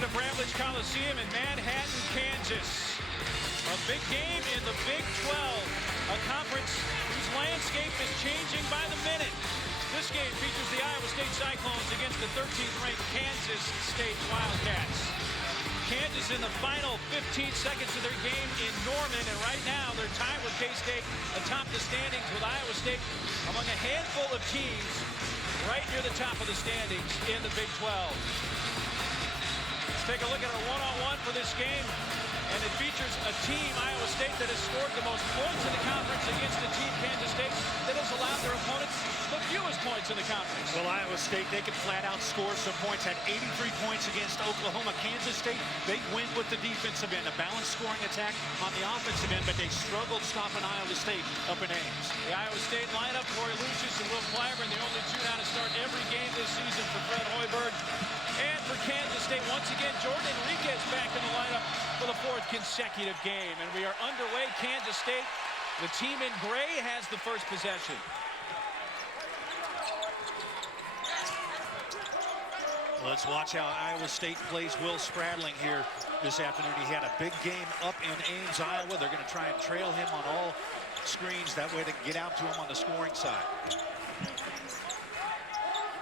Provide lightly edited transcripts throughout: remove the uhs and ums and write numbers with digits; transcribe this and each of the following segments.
Welcome to Bramlage Coliseum in Manhattan, Kansas. A big game in the Big 12, a conference whose landscape is changing by the minute. This game features the Iowa State Cyclones against the 13th-ranked Kansas State Wildcats. Kansas in the final 15 seconds of their game in Norman, and right now they're tied with K-State atop the standings, with Iowa State among a handful of teams right near the top of the standings in the Big 12. Let's take a look at our one-on-one for this game. And it features a team, Iowa State, that has scored the most points in the conference against a team, Kansas State, that has allowed their opponents the fewest points in the conference. Well, Iowa State, they can flat out score some points. Had 83 points against Oklahoma. Kansas State, they win with the defensive end. A balanced scoring attack on the offensive end, but they struggled stopping Iowa State up in Ames. The Iowa State lineup, Corey Lucius and Will Clyburn, the only two now to start every game this season for Fred Hoiberg. And for Kansas State, once again, Jordan Enriquez back in the lineup for the fourth consecutive game. And we are underway. Kansas State, the team in gray, has the first possession. Let's watch how Iowa State plays Will Spradling here this afternoon. He had a big game up in Ames, Iowa. They're going to try and trail him on all screens. That way they can get out to him on the scoring side.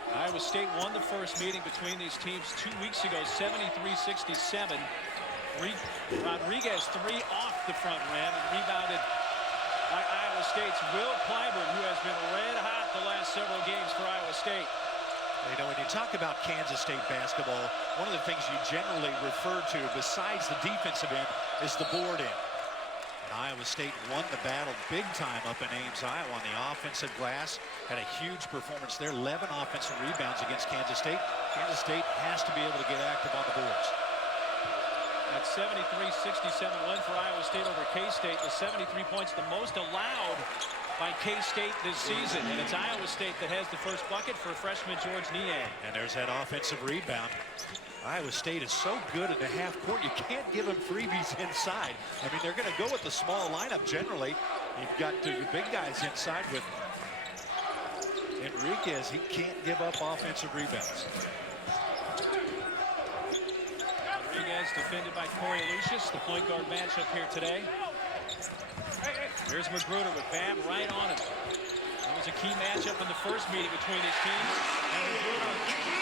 Iowa State won the first meeting between these teams 2 weeks ago, 73-67. Rodriguez three off the front rim and rebounded by Iowa State's Will Clyburn, who has been red hot the last several games for Iowa State. You know, when you talk about Kansas State basketball, one of the things you generally refer to, besides the defensive end, is the board end. And Iowa State won the battle big time up in Ames, Iowa on the offensive glass. Had a huge performance there, 11 offensive rebounds against Kansas State. Kansas State has to be able to get active on the boards. That 73-67 win for Iowa State over K-State. The 73 points, the most allowed by K-State this season. And it's Iowa State that has the first bucket for freshman George Niang. And there's that offensive rebound. Iowa State is so good in the half court, you can't give them freebies inside. I mean, they're going to go with the small lineup generally. You've got the big guys inside with Enriquez. He can't give up offensive rebounds. Rodriguez defended by Corey Lucius, the point guard matchup here today. Here's Magruder with Bam right on him. That was a key matchup in the first meeting between these teams. And Magruder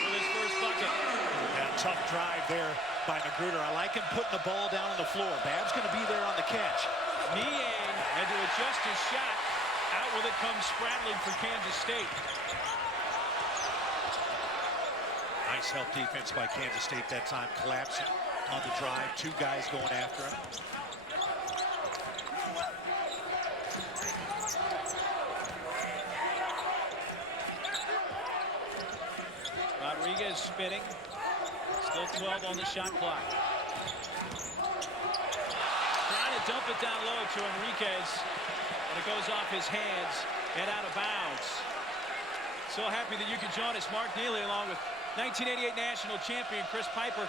with his first bucket. Yeah, tough drive there by Magruder. I like him putting the ball down on the floor. Bab's going to be there on the catch. Niang had to adjust his shot. Out with it comes Spradling for Kansas State. Nice help defense by Kansas State that time, collapsing on the drive. Two guys going after him. Rodriguez spinning. Still 12 on the shot clock. Trying to dump it down low to Enriquez. And it goes off his hands and out of bounds. So happy that you could join us. Mark Neely along with 1988 national champion Chris Piper.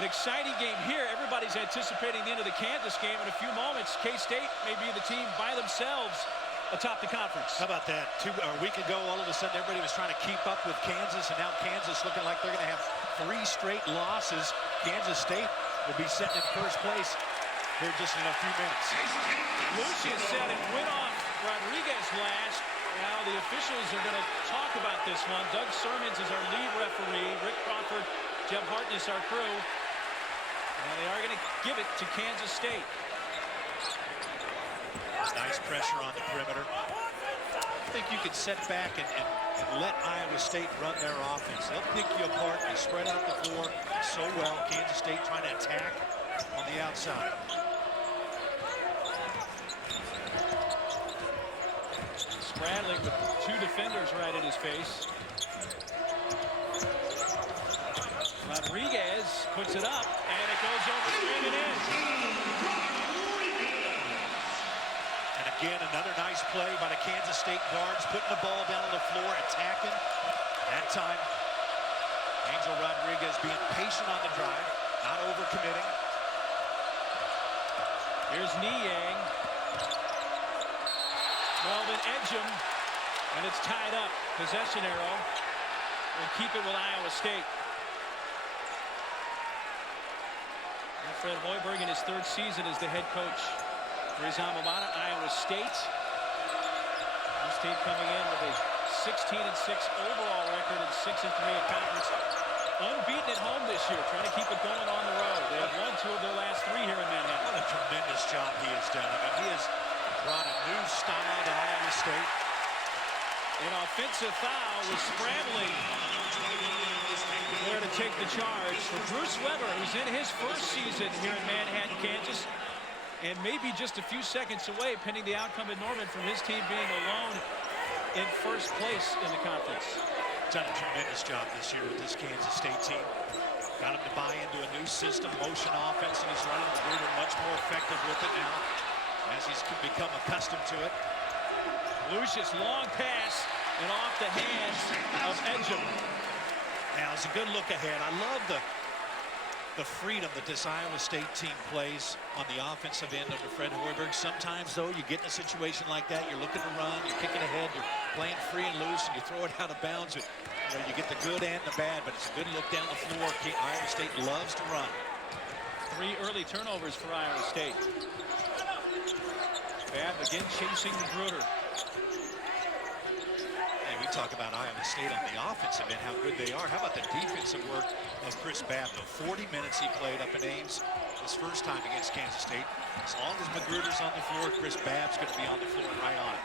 An exciting game here. Everybody's anticipating the end of the Kansas game in a few moments. K-State may be the team by themselves atop the conference. How about that? A week ago, all of a sudden, everybody was trying to keep up with Kansas, and now Kansas looking like they're going to have 3 straight losses. Kansas State will be sitting in first place here just in a few minutes. Lucius said it went off Rodriguez last. Now the officials are going to talk about this one. Doug Sermons is our lead referee. Rick Crawford, Jeb Hartness, our crew. And they are going to give it to Kansas State. Nice pressure on the perimeter. I think you can set back and let Iowa State run their offense. They'll pick you apart. They spread out the floor so well. Kansas State trying to attack on the outside. Spradling with 2 defenders right in his face. Rodriguez puts it up, and it goes over screen and in. And again, another nice play by the Kansas State guards, putting the ball down on the floor, attacking. That time, Angel Rodriguez being patient on the drive, not overcommitting. Here's Niang. Melvin Edgem, and it's tied up. Possession arrow will keep it with Iowa State. Fred Hoiberg in his third season as the head coach for his alma mater, Iowa State. This team coming in with a 16-6 overall record and 6-3 in conference. Unbeaten at home this year, trying to keep it going on the road. They have won 2 of their last 3 here in Manhattan. What a tremendous job he has done. I mean, he has brought a new style to Iowa State. An offensive foul with Bramlage there to take the charge for Bruce Weber, who's in his first season here in Manhattan, Kansas, and maybe just a few seconds away, pending the outcome in Norman, from his team being alone in first place in the conference. Done a tremendous job this year with this Kansas State team. Got him to buy into a new system, motion offense, and he's running the Bruder much more effective with it now as he's become accustomed to it. Lucius, long pass, and off the hands of Edgem. Now, it's a good look ahead. I love the freedom that this Iowa State team plays on the offensive end under Fred Hoiberg. Sometimes, though, you get in a situation like that, you're looking to run, you're kicking ahead, you're playing free and loose, and you throw it out of bounds. You get the good and the bad, but it's a good look down the floor. Iowa State loves to run. 3 early turnovers for Iowa State. Babb again chasing the Bruder. We talk about Iowa State on the offensive end, how good they are. How about the defensive work of Chris Babb? 40 minutes he played up in Ames his first time against Kansas State. As long as Magruder's on the floor, Chris Babb's going to be on the floor right on it.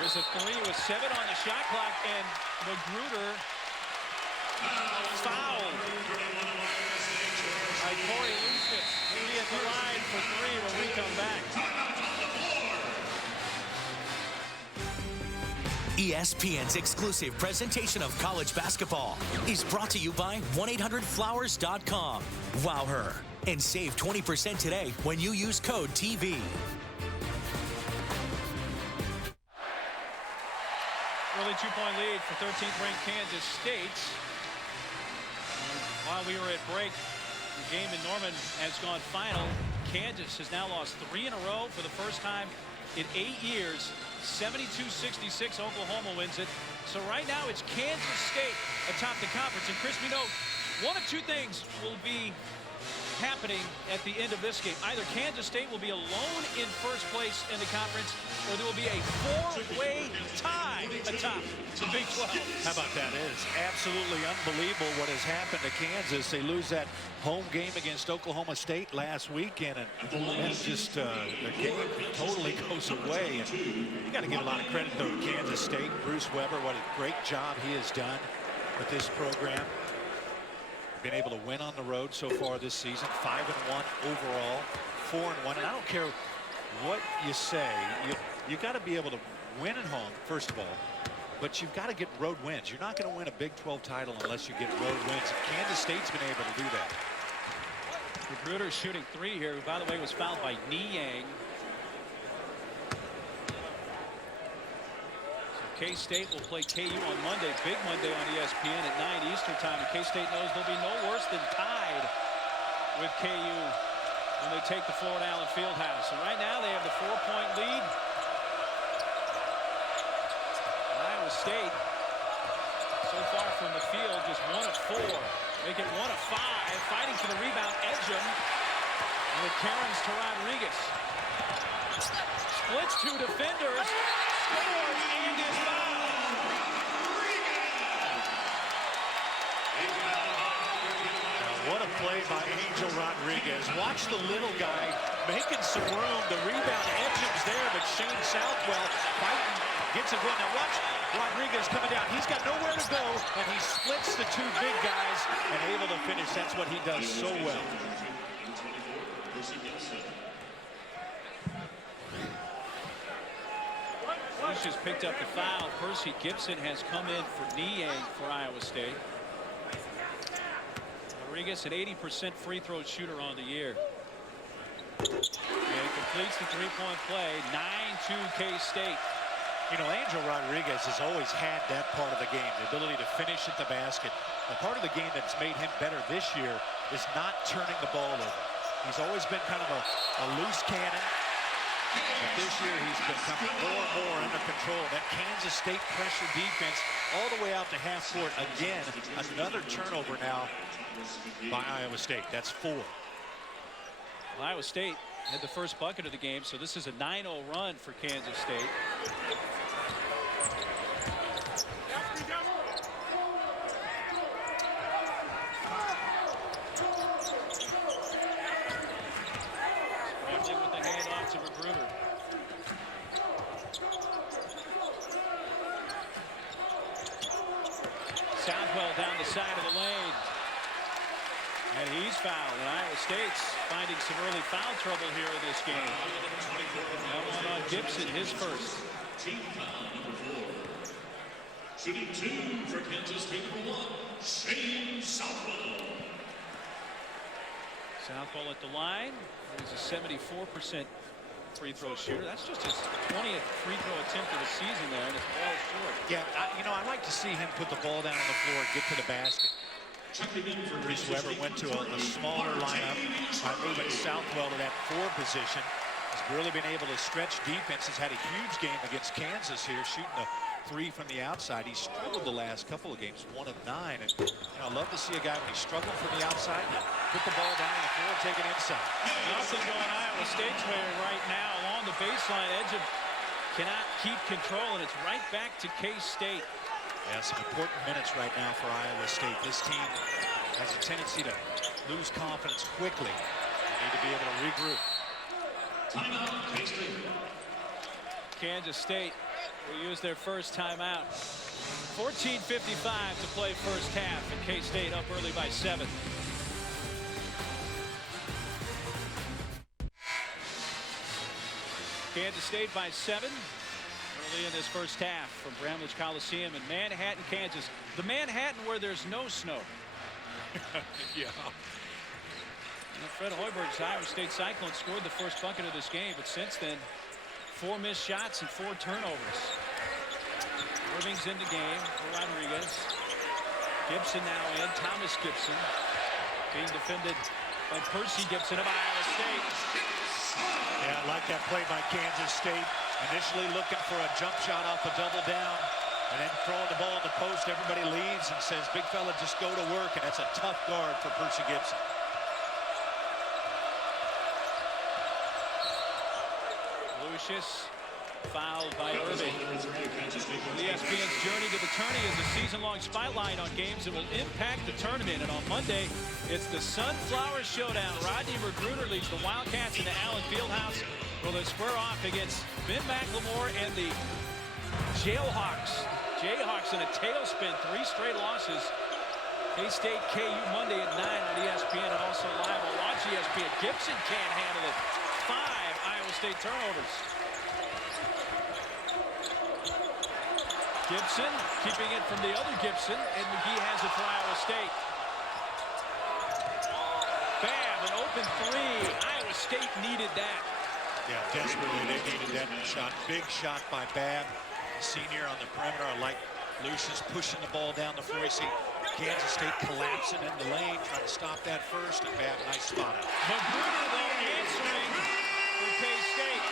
There's a 3 with 7 on the shot clock, and Magruder fouled by Corey Lucius. He'll be at the line for 3 when we come back. ESPN's exclusive presentation of college basketball is brought to you by 1-800-Flowers.com. Wow her and save 20% today when you use code TV. Early 2-point lead for 13th ranked Kansas State. And while we were at break, the game in Norman has gone final. Kansas has now lost 3 in a row for the first time in 8 years. 72-66, Oklahoma wins it. So right now it's Kansas State atop the conference. And Chris, we know one of 2 things will be happening at the end of this game. Either Kansas State will be alone in first place in the conference, or there will be a 4-way tie atop the Big 12. How about that? It is absolutely unbelievable what has happened to Kansas. They lose that home game against Oklahoma State last weekend, and just the game totally goes away. And you got to give a lot of credit, though, to Kansas State. Bruce Weber, what a great job he has done with this program. Been able to win on the road so far this season, 5-1 overall, 4-1. And I don't care what you say, you got to be able to win at home, first of all, but you've got to get road wins. You're not going to win a Big 12 title unless you get road wins. Kansas State's been able to do that. Magruder shooting 3 here, who, by the way, was fouled by Niang. K-State will play KU on Monday, big Monday on ESPN at 9 Eastern time. And K-State knows they'll be no worse than tied with KU when they take the Florida Allen Fieldhouse. And right now they have the 4-point lead. Iowa State, so far from the field, just 1 of 4. Make it 1 of 5. Fighting for the rebound, Edgem. With Cairns to Rodriguez. Splits 2 defenders. Scores and is fouled. What a play by Angel Rodriguez. Watch the little guy making some room. The rebound, Edgem's there, but Shane Southwell fighting, gets it going. Now watch Rodriguez coming down. He's got nowhere to go, and he splits the 2 big guys and able to finish. That's what he does so well. Lucius picked up the foul. Percy Gibson has come in for Niang for Iowa State. Rodriguez, an 80% free throw shooter on the year. And completes the 3-point play. 9-2 K-State. You know, Angel Rodriguez has always had that part of the game, the ability to finish at the basket. The part of the game that's made him better this year is not turning the ball over. He's always been kind of a loose cannon. But this year he's become more and more under control. That Kansas State pressure defense all the way out to half court. Again, another turnover now by Iowa State. That's 4. Iowa State had the first bucket of the game, so this is a 9-0 run for Kansas State. Ramsey with the handoff to Magruder. Southwell down the side of the lane. And he's fouled. And Iowa State's finding some early foul trouble here in this game. That one on Gibson, his first. Shooting 2 for Kansas State #1, Shane Southwell. Southwell at the line. He's a 74% free throw shooter. That's just his 20th free throw attempt of the season there, and it's well short. Yeah, I like to see him put the ball down on the floor and get to the basket. Reese Weber went to a smaller lineup by moving Southwell to that 4 position. He's really been able to stretch defenses. Had a huge game against Kansas here, shooting a 3 from the outside. He struggled the last couple of games, 1 of 9. And I love to see a guy when he's struggling from the outside, put the ball down on the floor, take it inside. Nothing going Iowa State's way right now along the baseline. Edge cannot keep control, and it's right back to K-State. Yeah, some important minutes right now for Iowa State. This team has a tendency to lose confidence quickly. They need to be able to regroup. Timeout, K-State. Kansas State will use their first timeout. 14:55 to play first half, and K-State up early by 7. Kansas State by 7 early in this first half from Bramlage Coliseum in Manhattan, Kansas. The Manhattan where there's no snow. Yeah. And Fred Hoiberg's Iowa State Cyclones scored the first bucket of this game, but since then, 4 missed shots and 4 turnovers. Irving's in the game for Rodriguez. Gibson now in. Thomas Gibson being defended by Percy Gibson of Iowa State. Yeah, I like that play by Kansas State. Initially looking for a jump shot off the double down, and then throwing the ball in the post. Everybody leaves and says, big fella, just go to work. And that's a tough guard for Percy Gibson. Lucius fouled by Irving. ESPN's journey to the tourney is a season-long spotlight on games that will impact the tournament. And on Monday, it's the Sunflower Showdown. Rodney Magruder leads the Wildcats into Allen Fieldhouse. Will they square off against Ben McLemore and the Jayhawks. Jayhawks in a tailspin, 3 straight losses. K-State KU Monday at 9 on ESPN and also live on Watch ESPN. Gibson can't handle it. 5 Iowa State turnovers. Gibson keeping it from the other Gibson, and McGee has it for Iowa State. Bam, an open 3. Iowa State needed that. Yeah, desperately they needed that shot. Big shot by Babb, senior on the perimeter. I like Lucius pushing the ball down the floor. You see Kansas State collapsing in the lane, trying to stop that first, and Babb, nice spot. Magruder though answering for K-State.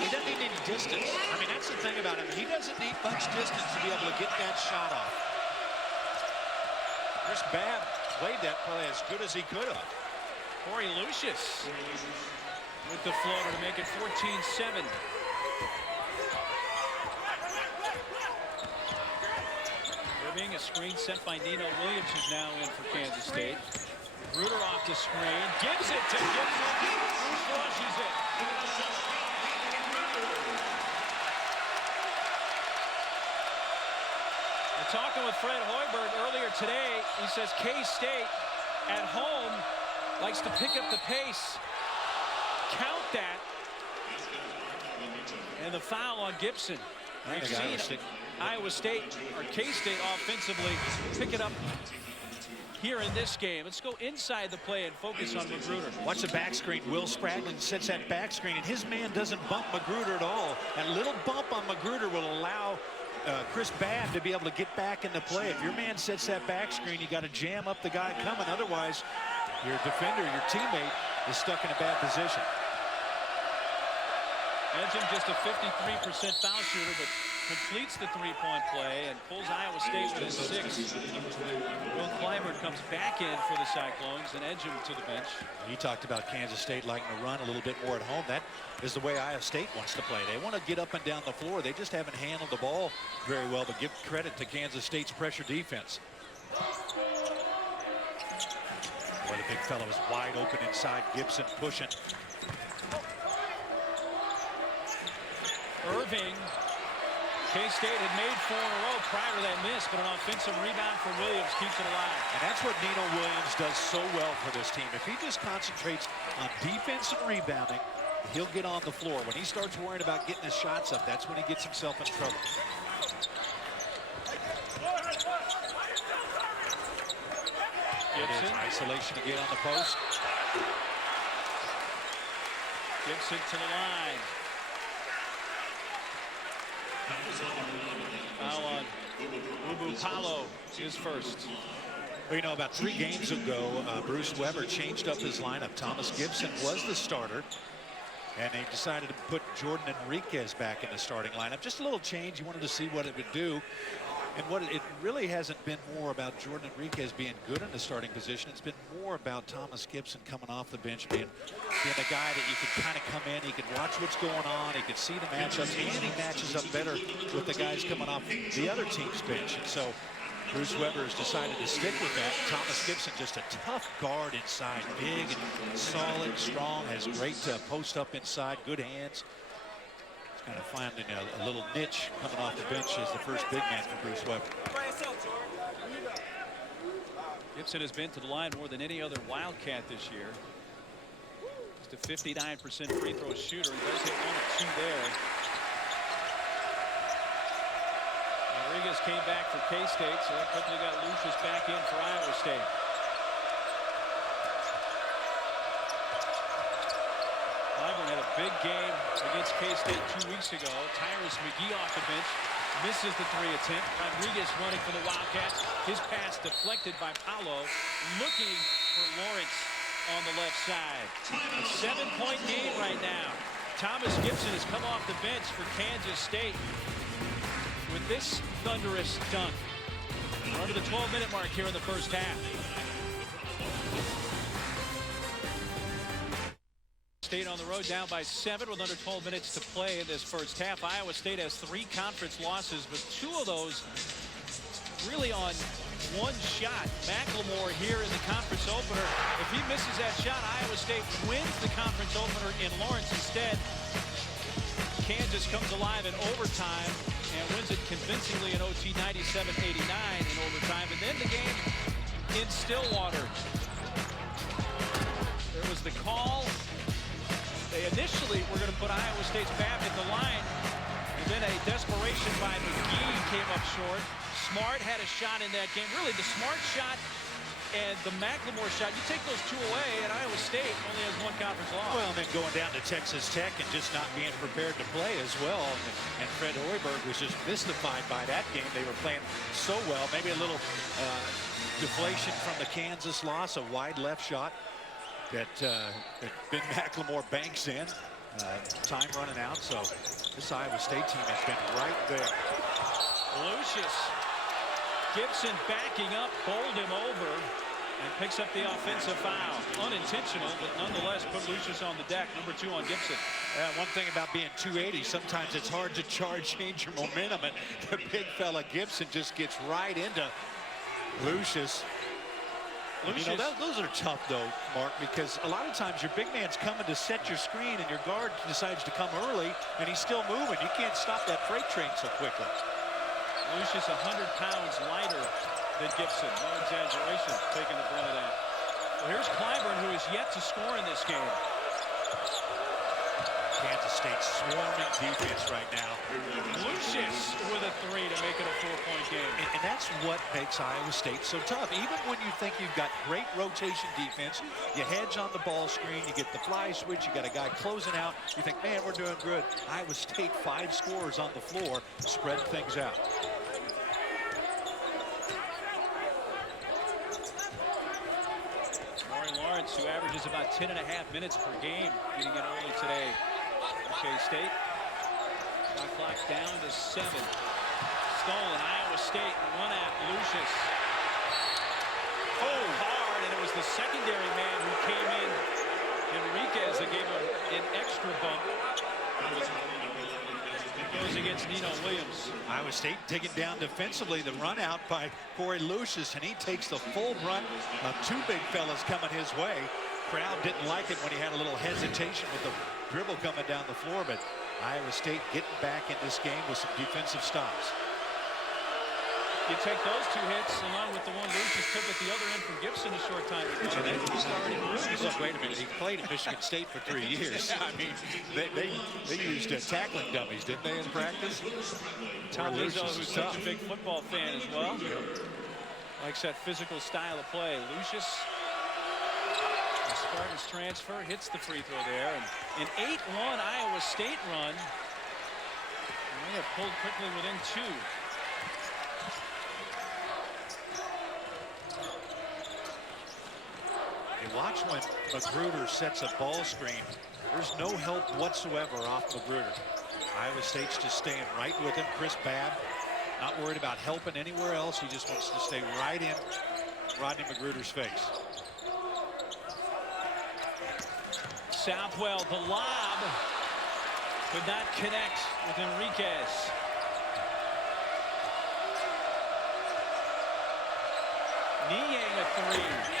He doesn't need any distance. I mean, that's the thing about him. He doesn't need much distance to be able to get that shot off. Chris Babb played that probably as good as he could have. Corey Lucius with the floater to make it 14-7. Irving, a screen set by Nino Williams, who's now in for Kansas State. Magruder off the screen, gives it to Gibson, who flushes it. And talking with Fred Hoiberg earlier today, he says K-State at home likes to pick up the pace. Count that. And the foul on Gibson. We've seen Iowa State, or K-State offensively, pick it up here in this game. Let's go inside the play and focus on Magruder. Watch the back screen. Will Spraglin sets that back screen, and his man doesn't bump Magruder at all. That little bump on Magruder will allow Chris Babb to be able to get back into play. If your man sets that back screen, you got to jam up the guy coming. Otherwise, your defender, your teammate, is stuck in a bad position. Edging just a 53% foul shooter, but completes the three-point play and pulls Iowa State with his sixth. Will Clyburn comes back in for the Cyclones and edge him to the bench. He talked about Kansas State liking to run a little bit more at home. That is the way Iowa State wants to play. They want to get up and down the floor. They just haven't handled the ball very well, but give credit to Kansas State's pressure defense. Boy, the big fella was wide open inside. Gibson pushing. Irving. K-State had made 4 in a row prior to that miss, but an offensive rebound for Williams keeps it alive. And that's what Nino Williams does so well for this team. If he just concentrates on defense and rebounding, he'll get on the floor. When he starts worrying about getting his shots up, that's when he gets himself in trouble. Gibson. Isolation again on the post. Gibson to the line. Foul on Ubu Palo, his first. Well, you know, about 3 games ago, Bruce Weber changed up his lineup. Thomas Gibson was the starter, and they decided to put Jordan Enriquez back in the starting lineup. Just a little change. He wanted to see what it would do. And what it really hasn't been more about Jordan Enriquez being good in the starting position. It's been more about Thomas Gibson coming off the bench, being a guy that you can kind of come in. He can watch what's going on. He can see the matchups, and he matches up better with the guys coming off the other team's bench. And so Bruce Weber has decided to stick with that. Thomas Gibson, just a tough guard inside, big and solid, strong, has great post up inside, good hands. Kind of finding a little niche coming off the bench as the first big man for Bruce Weber. Gibson has been to the line more than any other Wildcat this year. Just a 59% free throw shooter. He does hit 1 of 2 there. Rodriguez came back for K-State, so that quickly got Lucius back in for Iowa State. Clyburn had a big game against K-State 2 weeks ago. Tyrus McGee off the bench, misses the 3 attempt. Rodriguez running for the Wildcats. His pass deflected by Paolo, looking for Lawrence on the left side. A 7-point game right now. Thomas Gibson has come off the bench for Kansas State with this thunderous dunk. We're under the 12-minute mark here in the first half. State on the road down by 7 with under 12 minutes to play in this first half. Iowa State has 3 conference losses, but 2 of those really on 1 shot. McLemore here in the conference opener. If he misses that shot, Iowa State wins the conference opener in Lawrence. Instead, Kansas comes alive in overtime and wins it convincingly in OT 97-89 in overtime. And then the game in Stillwater. There was the call. They initially were going to put Iowa State's back at the line, and then a desperation by McGee came up short. Smart had a shot in that game. Really, the Smart shot and the McLemore shot, you take those 2 away, and Iowa State only has 1 conference loss. Well, and then going down to Texas Tech and just not being prepared to play as well. And Fred Hoiberg was just mystified by that game. They were playing so well. Maybe a little deflation from the Kansas loss, a wide left shot that Ben McLemore banks in. Time running out, so this Iowa State team has been right there. Lucius. Gibson backing up, bowled him over, and picks up the offensive foul. Unintentional, but nonetheless put Lucius on the deck. Number 2 on Gibson. One thing about being 280, sometimes it's hard to change your momentum, and the big fella Gibson just gets right into Lucius. And, you know, those are tough, though, Mark, because a lot of times your big man's coming to set your screen, and your guard decides to come early, and he's still moving. You can't stop that freight train so quickly. Lucius 100 pounds lighter than Gibson. No exaggeration, taking the brunt of that. Well, here's Clyburn, who is yet to score in this game. Kansas State swarming defense right now. Lucius with a 3 to make it a 4-point game. And that's what makes Iowa State so tough. Even when you think you've got great rotation defense, you hedge on the ball screen, you get the fly switch, you got a guy closing out, you think, man, we're doing good. Iowa State 5 scorers on the floor, spread things out. Lawrence, who averages about 10.5 minutes per game, getting it early today for K-State. clock down to 7. Stolen. Iowa State run at Lucius. Oh, hard, and it was the secondary man who came in. Enriquez that gave him an extra bump. Goes against Nino Williams. Iowa State digging down defensively. The run out by Corey Lucius, and he takes the full brunt of two big fellas coming his way. Crowd didn't like it when he had a little hesitation with the dribble coming down the floor, but Iowa State getting back in this game with some defensive stops. You take those two hits along with the one Lucius took at the other end from Gibson a short time ago. Look, wait a minute. He played at Michigan State for 3 years. I mean, they used tackling dummies, didn't they, in practice? Tom Izzo, who's such a big football fan as well, likes that physical style of play. Lucius, the Spartans transfer, hits the free throw there, and an 8-1 Iowa State run. And they have pulled quickly within 2. Watch when Magruder sets a ball screen. There's no help whatsoever off Magruder. Iowa State's just staying right with him. Chris Babb, not worried about helping anywhere else. He just wants to stay right in Rodney Magruder's face. Southwell, the lob, could not connect with Enriquez. Niang a 3.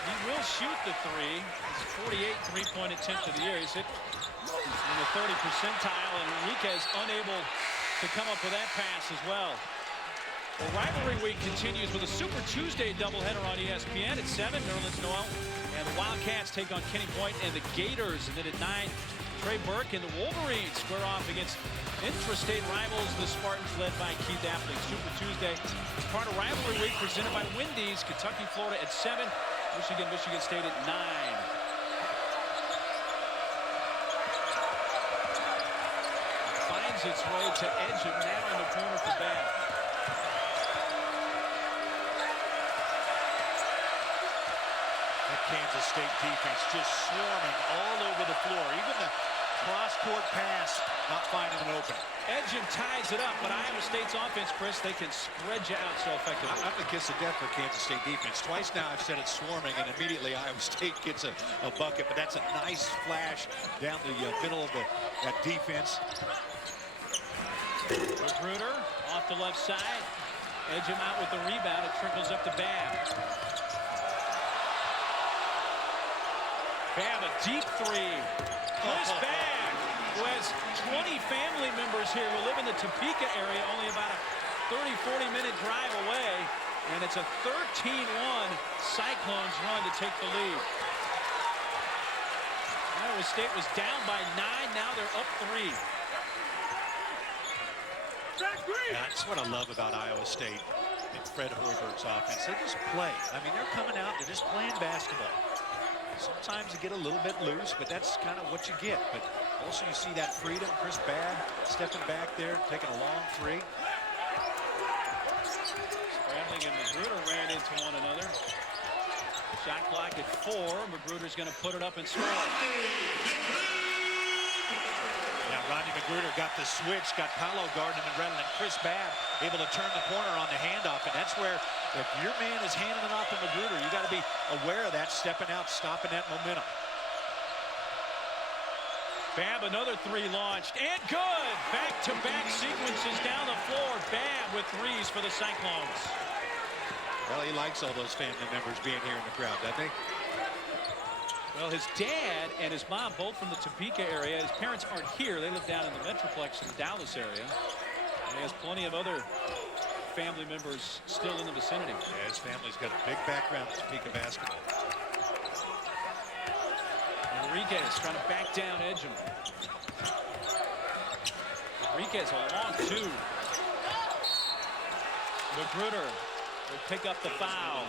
He will shoot the 3. It's 48 3-point attempt of the year. He's hit in the 30 percentile, and Enriquez unable to come up with that pass as well. The rivalry week continues with a Super Tuesday doubleheader on ESPN at 7. Nerlens Noel and the Wildcats take on Kenny Point and the Gators. And then at 9, Trey Burke and the Wolverines square off against intrastate rivals, the Spartans, led by Keith Apley. Super Tuesday is part of rivalry week presented by Wendy's. Kentucky, Florida at 7. Michigan State at 9. Finds its way to Edgem, now in the corner for Babb. That Kansas State defense just swarming all over the floor. Even the cross-court pass not finding an open. Edgem ties it up, but Iowa State's offense, Chris, they can spread you out so effectively. I'm the kiss of death for Kansas State defense. Twice now I've said it's swarming, and immediately Iowa State gets a bucket, but that's a nice flash down the middle of that defense. Magruder off the left side. Edgem out with the rebound. It trickles up to Babb. Babb, a deep 3. Chris Babb, who has 20 family members here who live in the Topeka area, only about a 30-40 minute drive away, and it's a 13-1 Cyclones run to take the lead. Iowa State was down by 9, now they're up 3. Yeah, that's what I love about Iowa State and Fred Hoiberg's offense. They just play. I mean, they're coming out, they're just playing basketball. Sometimes you get a little bit loose, but that's kind of what you get. But also you see that freedom. Chris Babb stepping back there, taking a long 3. Bramlage and Magruder ran into one another. Shot clock at 4. Magruder's going to put it up and score. Now Rodney Magruder got the switch, got Paolo guarding him and running, and Chris Babb able to turn the corner on the handoff, and that's where if your man is handing it off to Magruder, you got to be aware of that, stepping out, stopping that momentum. Babb, another 3 launched, and good! Back-to-back sequences down the floor. Babb with 3s for the Cyclones. Well, he likes all those family members being here in the crowd, doesn't he? Well, his dad and his mom both from the Topeka area. His parents aren't here. They live down in the Metroplex in the Dallas area. And he has plenty of other family members still in the vicinity. Yeah, his family's got a big background in Topeka basketball. Enriquez trying to back down Edgem. Enriquez a long 2. Magruder will pick up the foul.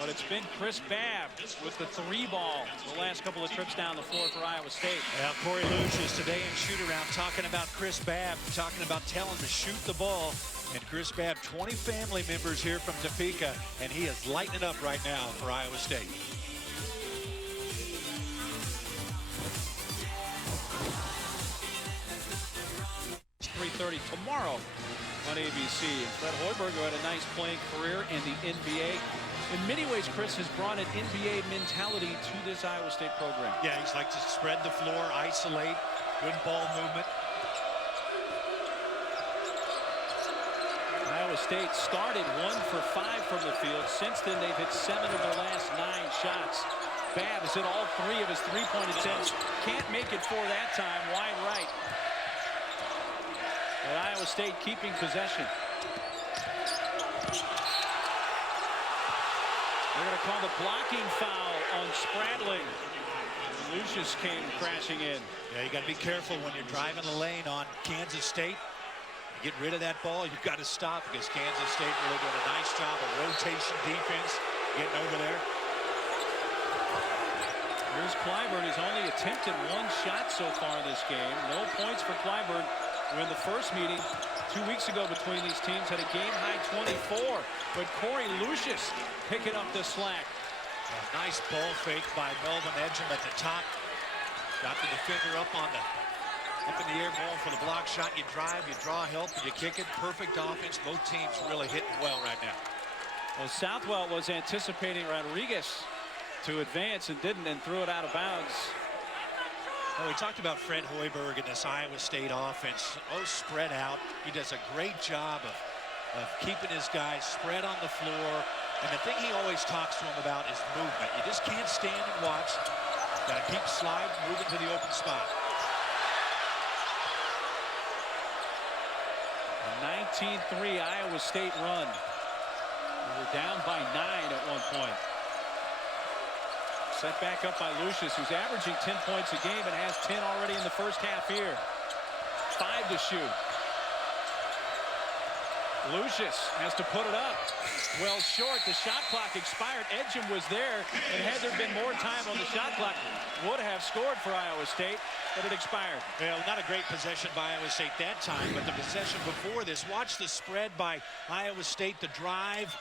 But it's been Chris Babb with the 3 ball the last couple of trips down the floor for Iowa State. Well, Corey Lucius today in shoot-around talking about Chris Babb, talking about telling him to shoot the ball. And Chris Babb, 20 family members here from Topeka, and he is lighting it up right now for Iowa State. 6:30 tomorrow on ABC. And Fred Hoiberg, who had a nice playing career in the NBA. In many ways, Chris has brought an NBA mentality to this Iowa State program. Yeah, he's like to spread the floor, isolate, good ball movement. Iowa State started 1 for 5 from the field. Since then, they've hit 7 of their last 9 shots. Babb has hit all 3 of his three-point attempts. Can't make it 4 that time. Wide right. But Iowa State keeping possession. They're going to call the blocking foul on Spradling. Lucius came crashing in. Yeah, you got to be careful when you're driving the lane on Kansas State. Get rid of that ball, you've got to stop, because Kansas State really doing a nice job of rotation defense, getting over there. Here's Clyburn. He's only attempted 1 shot so far in this game. No points for Clyburn. Who in the first meeting 2 weeks ago between these teams had a game-high 24. But Corey Lucius picking up the slack. A nice ball fake by Melvin Edgem at the top. Got the defender up in the air ball for the block shot. You drive, you draw help, and you kick it. Perfect offense. Both teams really hitting well right now. Well, Southwell was anticipating Rodriguez to advance and didn't, and threw it out of bounds. Well, we talked about Fred Hoiberg and this Iowa State offense. Oh, spread out. He does a great job of keeping his guys spread on the floor. And the thing he always talks to them about is movement. You just can't stand and watch. Got to keep sliding, moving to the open spot. 19-3 Iowa State run. They were down by 9 at one point. Set back up by Lucius, who's averaging 10 points a game and has 10 already in the first half here. 5 to shoot. Lucius has to put it up. Well short. The shot clock expired. Edgem was there, and had there been more time on the shot clock, would have scored for Iowa State, but it expired. Well, not a great possession by Iowa State that time, but the possession before this. Watch the spread by Iowa State, the drive,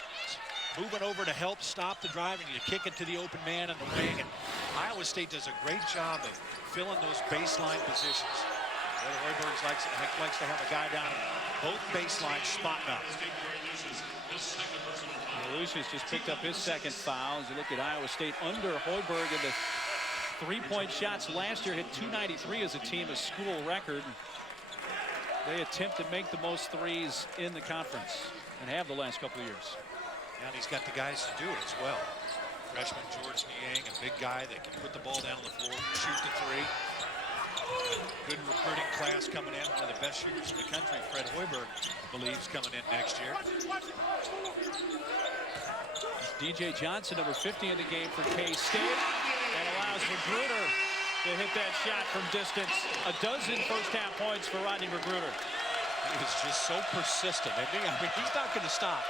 moving over to help stop the drive, and you kick it to the open man in the wing. And Iowa State does a great job of filling those baseline positions. Hoiberg likes to have a guy down both baselines spotting up. Lucius just picked up his second foul. As you look at Iowa State under Hoiberg in the three-point shots last year, hit 293 as a team, a school record. They attempt to make the most threes in the conference and have the last couple of years. And he's got the guys to do it as well. Freshman George Niang, a big guy that can put the ball down on the floor, shoot the three. Good recruiting class coming in. One of the best shooters in the country, Fred Hoiberg, believes coming in next year. DJ Johnson, number 50 in the game for K-State. That allows Magruder to hit that shot from distance. A dozen first-half points for Rodney Magruder. He was just so persistent. I mean, he's not going to stop.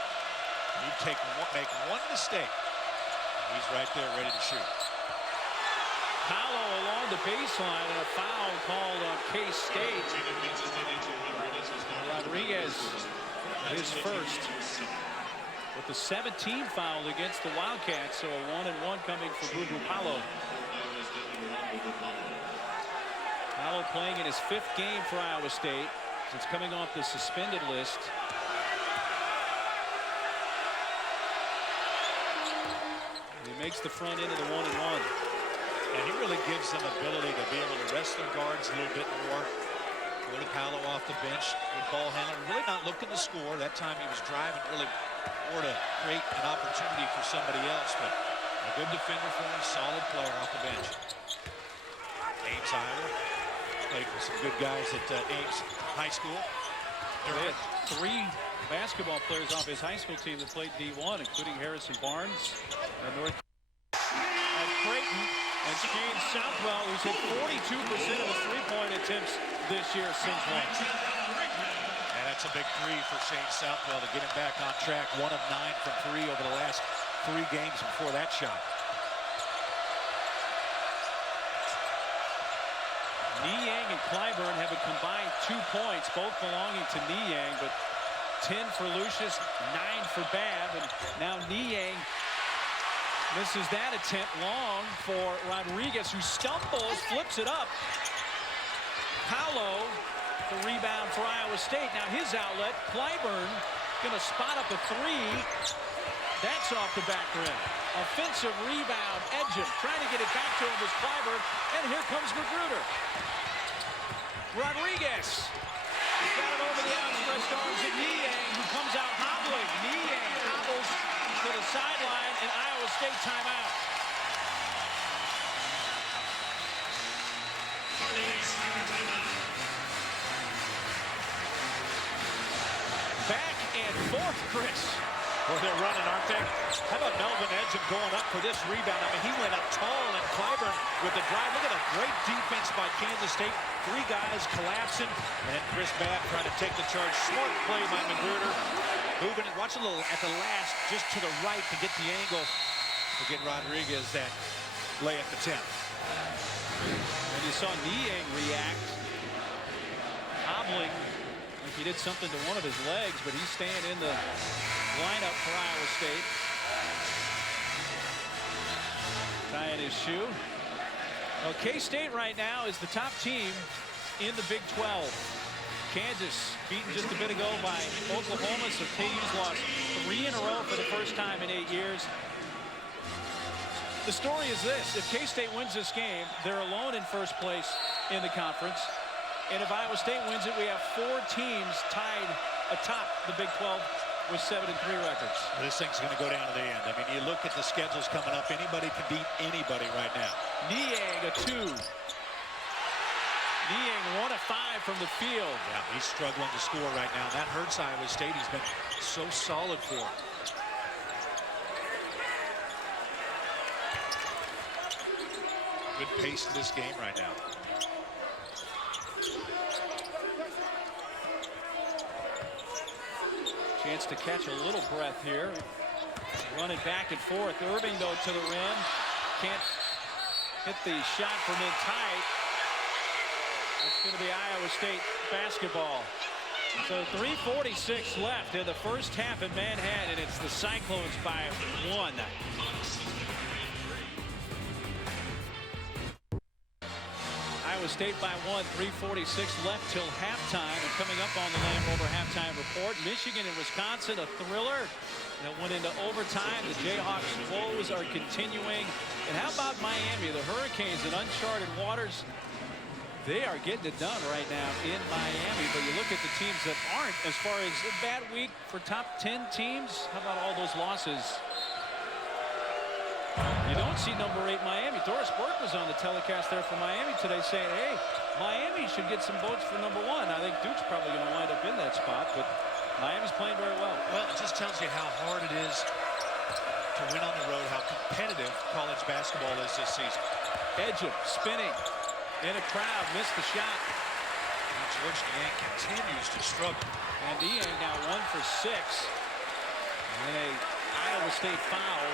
You make one mistake, he's right there ready to shoot. Paolo along the baseline, and a foul called on K-State. Rodriguez, his first, with the 17 foul against the Wildcats, so a 1-and-1 coming for Bubu Paolo. Paolo playing in his 5th game for Iowa State since coming off the suspended list. He makes the front end of the 1-and-1. And he really gives them ability to be able to rest their guards a little bit more. Go to Paolo off the bench. Good ball handler. Really not looking to score. That time he was driving really more to create an opportunity for somebody else. But a good defender for him. Solid player off the bench. Ames, Iowa. Played with some good guys at Ames High School. They had 3 basketball players off his high school team that played D1, including Harrison Barnes and North at Creighton. And Shane Southwell, who's hit 42% of his three-point attempts this year since launch. And that's a big 3 for Shane Southwell to get him back on track. 1 of 9 from 3 over the last 3 games before that shot. Niang and Clyburn have a combined 2 points, both belonging to Niang, but 10 for Lucius, 9 for Babb, and now Niang misses that attempt. Long for Rodriguez, who stumbles, flips it up. Paolo the rebound for Iowa State. Now his outlet, Clyburn, going to spot up a three. That's off the back rim. Offensive rebound. Edgem trying to get it back to him was Clyburn. And here comes Magruder. Rodriguez. He's got it over the outstretched arms of Niang, who comes out hobbling. Niang hobbles to the sideline, and Iowa State timeout. Back and forth, Chris. Well, they're running, aren't they? How about Melvin Edgem going up for this rebound? I mean, he went up tall, and Clyburn with the drive. Look at a great defense by Kansas State. Three guys collapsing, and Chris Babb trying to take the charge. Smart play by Magruder. Moving it. Watch a little at the last, just to the right to get the angle to get Rodriguez that layup attempt. And you saw Niang react, hobbling like he did something to one of his legs, but he's staying in the lineup for Iowa State. Tying his shoe. Well, K-State right now is the top team in the Big 12. Kansas beaten just a bit ago by Oklahoma, so KU's lost 3 in a row for the first time in 8 years. The story is this: if K-State wins this game, they're alone in first place in the conference. And if Iowa State wins it, we have 4 teams tied atop the Big 12 with 7-3 records. This thing's going to go down to the end. I mean, you look at the schedules coming up. Anybody can beat anybody right now. Niang a 2. Niang 1 of 5 from the field. Yeah, he's struggling to score right now. That hurts Iowa State. He's been so solid for him. Good pace to this game right now. Chance to catch a little breath here. Running back and forth. Irving, though, to the rim. Can't hit the shot from in tight. It's going to be Iowa State basketball. So 3:46 left in the first half in Manhattan. It's the Cyclones by 1. Iowa State by 1, 3:46 left till halftime. And coming up on the Land Rover halftime report, Michigan and Wisconsin, a thriller that went into overtime. The Jayhawks' woes are continuing. And how about Miami? The Hurricanes in uncharted waters. They are getting it done right now in Miami. But you look at the teams that aren't, as far as a bad week for top 10 teams. How about all those losses? You don't see number 8 Miami. Doris Burke was on the telecast there for Miami today saying, hey, Miami should get some votes for number 1. I think Duke's probably going to wind up in that spot, but Miami's playing very well. Well, it just tells you how hard it is to win on the road, how competitive college basketball is this season. Edgem spinning in a crowd, missed the shot. And George Niang continues to struggle. And Niang now 1 for 6. And a Iowa State foul.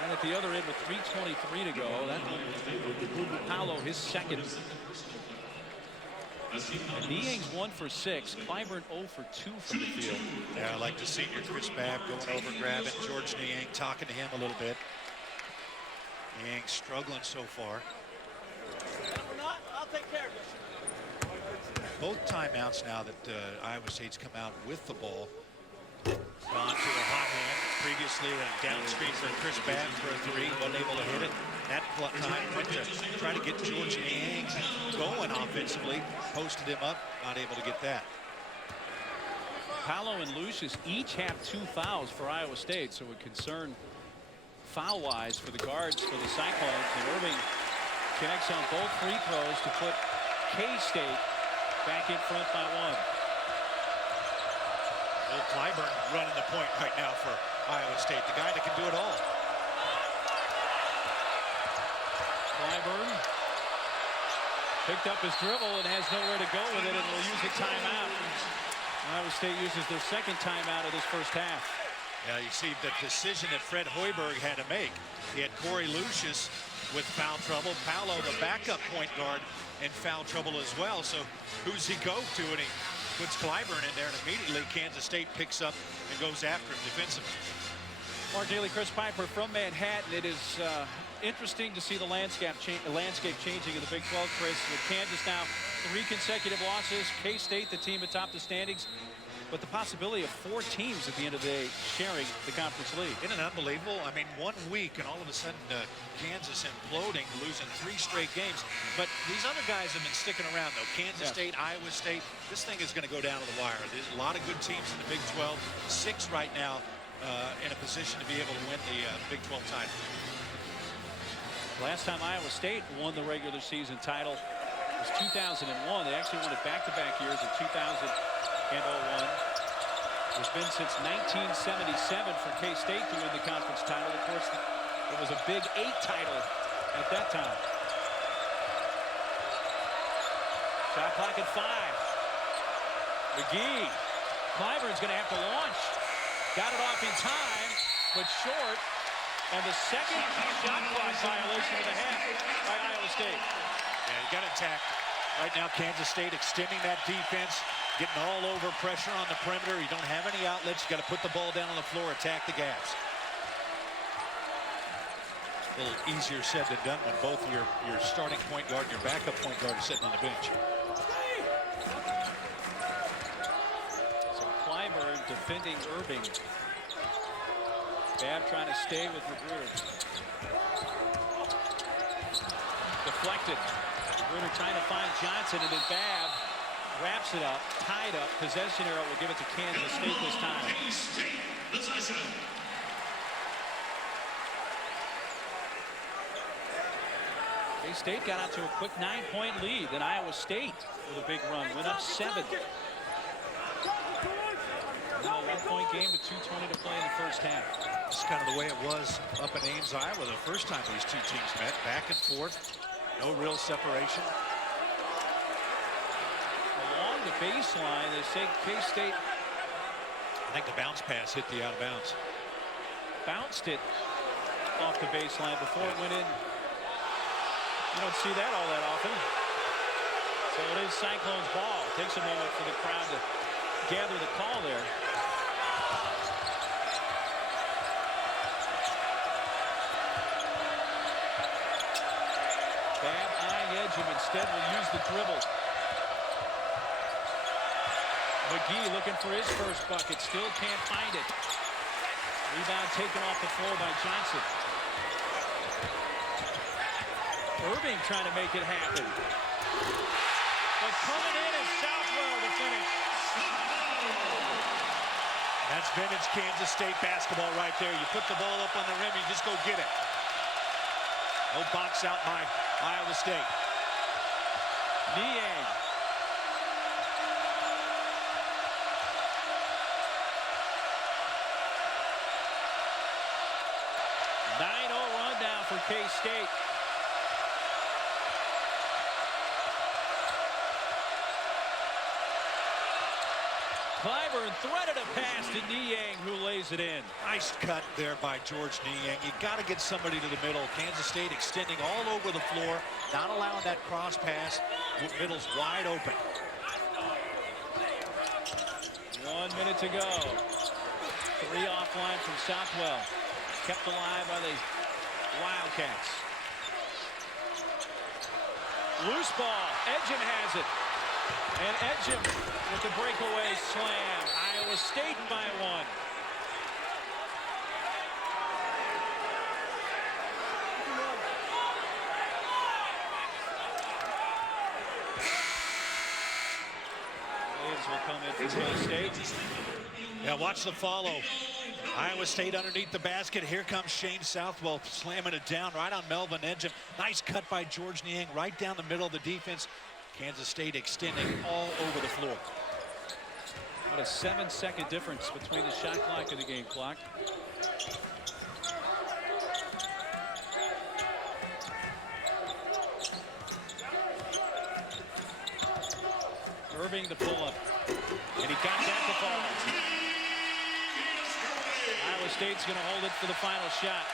And at the other end with 3:23 to go, that Paulo, his second. And Niang's 1 for 6. Clyburn 0 for 2 from the field. Yeah, I like to see your Chris Babb going over, grabbing George Niang, talking to him a little bit. Niang struggling so far. I'll take care of this. Both timeouts now that Iowa State's come out with the ball. Gone to a hot hand. Previously a downscreen for Chris Babb for a 3. Wasn't able to hit it. That time went to try to get George Niang going offensively. Posted him up. Not able to get that. Paulo and Lucius each have 2 fouls for Iowa State, so a concern foul-wise for the guards for the Cyclones. And Irving connects on both free throws to put K-State back in front by 1. Will Clyburn running the point right now for Iowa State, the guy that can do it all. Clyburn picked up his dribble and has nowhere to go with it, and will use a timeout. Iowa State uses their second timeout of this first half. Yeah, you see the decision that Fred Hoiberg had to make. He had Corey Lucius with foul trouble. Paulo, the backup point guard, in foul trouble as well. So who's he go to? And he puts Clyburn in there, and immediately Kansas State picks up and goes after him defensively. Mark Daly, Chris Piper from Manhattan. It is interesting to see the landscape changing in the Big 12, Chris, with Kansas now 3 consecutive losses. K-State, the team atop the standings, but the possibility of 4 teams at the end of the day sharing the conference lead. Isn't it unbelievable? I mean, 1 week and all of a sudden Kansas imploding, losing 3 straight games. But these other guys have been sticking around, though. Kansas State, Iowa State. This thing is going to go down to the wire. There's a lot of good teams in the Big 12. 6 right now in a position to be able to win the Big 12 title. Last time Iowa State won the regular season title was 2001. They actually won it back-to-back years in 2000 and 01. It's been since 1977 for K-State to win the conference title. Of course, it was a Big 8 title at that time. Shot clock at 5. McGee. Clyburn's going to have to launch. Got it off in time, but short. And the second shot clock violation of the half by Iowa State. Yeah, you got attacked. Right now, Kansas State extending that defense, getting all over pressure on the perimeter. You don't have any outlets. You got to put the ball down on the floor, attack the gaps. A little easier said than done when both your starting point guard and your backup point guard are sitting on the bench. So Clyburn defending Irving. Babb trying to stay with Magruder. Deflected. Magruder trying to find Johnson, and then Babb wraps it up, tied up. Possession arrow will give it to Kansas State this time. K-State got out to a quick 9-point lead. Then Iowa State with a big run, went up 7. Now a 1-point game with 2:20 to play in the first half. It's kind of the way it was up in Ames, Iowa, the first time these two teams met. Back and forth, no real separation. Along the baseline, they say K-State. I think the bounce pass hit the out of bounds. Bounced it off the baseline before it went in. You don't see that all that often. So it is Cyclones ball. It takes a moment for the crowd to gather the call there. Babb eyeing Edgem, instead will use the dribble. McGee looking for his first bucket, still can't find it. Rebound taken off the floor by Johnson. Irving trying to make it happen. But coming in is Southwell to finish. That's vintage Kansas State basketball right there. You put the ball up on the rim, you just go get it. No box out by Iowa State. Niang. Run down for K-State. Clyburn threaded a pass to Niang, who lays it in. Nice cut there by George Niang. You got to get somebody to the middle. Kansas State extending all over the floor, not allowing that cross pass. Middle's wide open. 1 minute to go. 3 offline from Southwell. Kept alive by the Wildcats. Loose ball. Edgem has it. And Edgem with the breakaway slam. Iowa State by 1. Waves will come in for K-State. Yeah, watch the follow. Iowa State underneath the basket. Here comes Shane Southwell slamming it down right on Melvin Edgem. Nice cut by George Niang right down the middle of the defense. Kansas State extending all over the floor. What a 7-second difference between the shot clock and the game clock. Irving the pull-up. And he got that to fall. Iowa State's going to hold it for the final shot.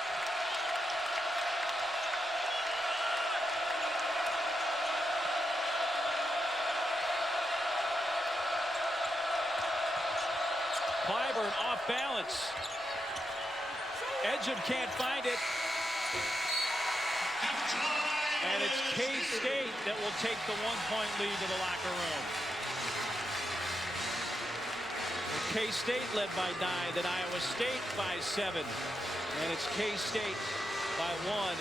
Clyburn off balance. Edgem can't find it. And it's K-State that will take the 1-point lead to the locker room. K-State led by 9, then Iowa State by 7. And it's K-State by 1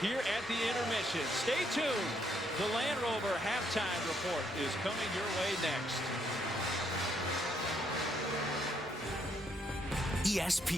here at the intermission. Stay tuned. The Land Rover halftime report is coming your way next. ESPN.